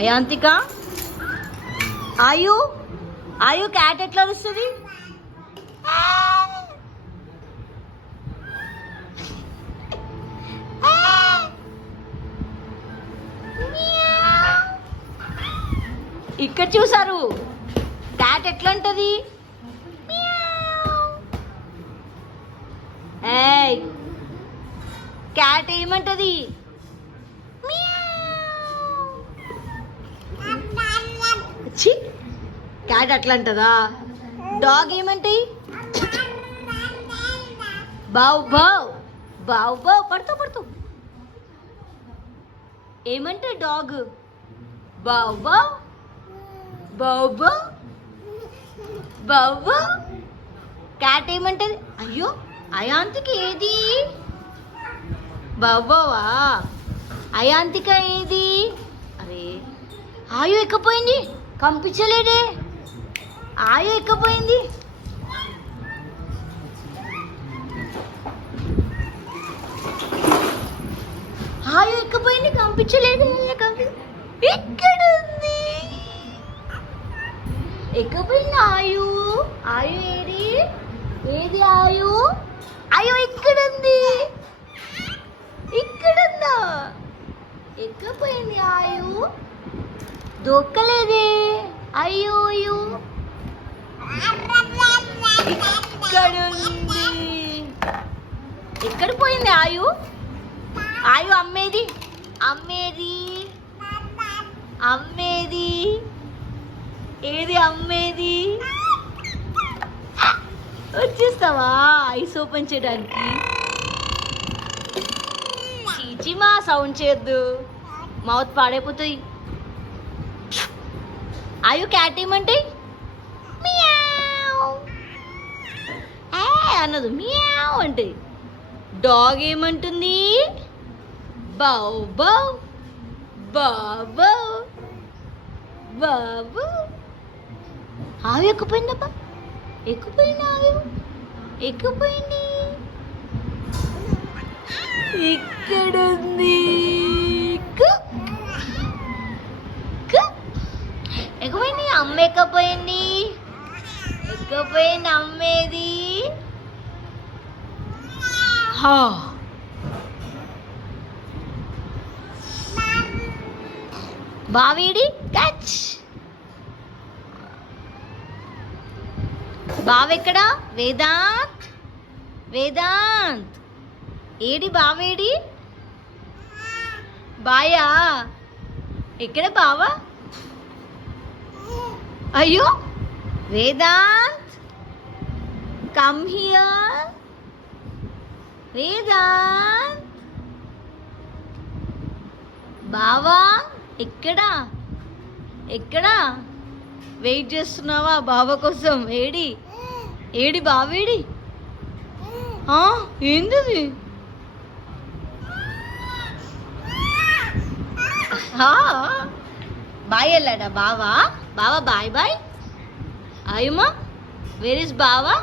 అయాంతిక ఆయు ఆయు క్యాట్ ఎట్లా వస్తుంది? ఇక్కడ చూసారు క్యాట్ ఎట్లా ఉంటది? ఏయ్ క్యాట్ ఏమంటది? ఛీ క్యాట్ అట్లా అంటదా? డాగ్ ఏమంటాయి? బావ్ బావ్ బావ్ బావ్ పడుతూ పడుతూ ఏమంటే డాగ్ బావ్ బావ్ బావ్ బావ్ బావ్ బావ్. క్యాట్ ఏమంటది? అయ్యో అయాంతిక ఏది? బావ్ బావా? అయాంతిక ఏది? అరే ఆయు ఎక్కపోయింది, కనిపించలేదే. ఆయు ఎక్కపోయింది. ఆయు ఎక్కపోయింది, కనిపించలేదు. ఎక్కడ ఉంది? ఎక్కపోయింది ఆయు. ఆయు ఏది? ఏది ఆయు? ఆయు ఇక్కడ ఉంది. ఇక్కడుందా? ఎక్కపోయింది ఆయు. దొక్కలేదే. అయ్యో అయ్యో ఇక్కడుంది. ఎక్కడ పోయింది ఆయు? ఆయు అమ్మేది అమ్మేది అమ్మేది ఏది అమ్మేది? వచ్చేస్తావా ఐస్ ఓపెన్ చేయడానికి? చీచిమా సౌండ్ చేయొద్దు, మౌత్ పాడైపోతుంది. ఆయు క్యాట్ ఏమంటే మియావ్ అన్నది, మియావ్ అంటే. డాగ్ ఏమంటుంది? బావ్ బావ్ బాబు బాబు. ఆవు ఎక్కిపోయిందబ్బా, ఎక్కిపోయింది ఆవు, ఎక్కిపోయింది. ఇక్కడుంది. ఎక్కిపోయింది అమ్మ, ఎక్కిపోయింది ఎక్కిపోయింది అమ్మేది. బావేడి క్యాచ్. బావెక్కడా? వేదాంత్ వేదాంత్ ఏడి బావేడి? బాయా ఎక్కడ బావా? అయ్యో వేదాంత్ కమ్ హియర్. వేదాంత్ బావా ఎక్కడా? ఎక్కడా? వెయిట్ చేస్తున్నావా బావ కోసం? ఏడి ఏడి బావేడి? ఏంది? బాయ్ వెళ్ళాడా బావా? బావా బాయ్ బాయ్. అయ్యమ్మా వేర్ ఇస్ బావా?